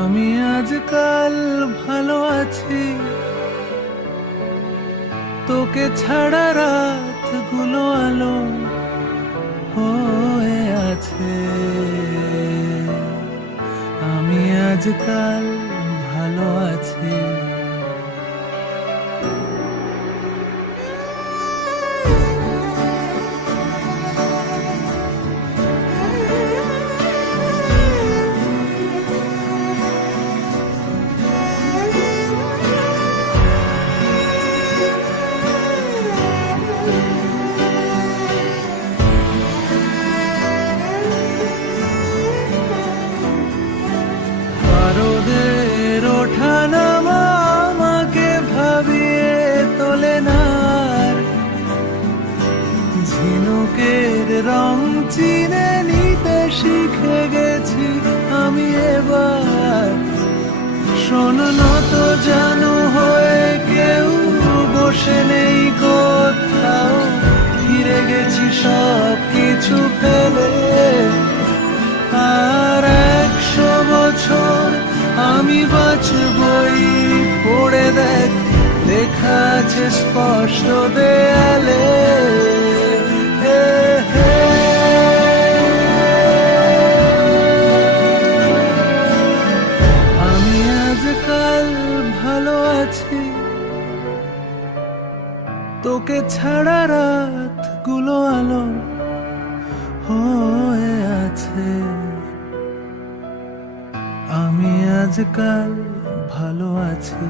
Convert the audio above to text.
আমি আজকাল ভালো আছি, তোকে ছাড়া রাতগুলো আলো হয়ে আছে। আমি আজকাল ভালো আছি। রোদের ওঠানামা আমাকে ভাবিয়ে তোলে না, ঝিনুকের রং চিনে নিতে শিখে গেছি আমি এবার। শোনো তো জানো হয়ে কেউ বসে নেই কোথাও, ফিরে গেছি সব কিছু ফেলে। আর 100 বছর আমি বাঁচবই, পড়ে দেখ লেখা আছে স্পষ্ট দেয়ালে। আমি আজকাল ভালো আছি, তোকে ছাড়া রাতগুলো আলো হয়ে আছে। আমি আজকাল ভালো আছি।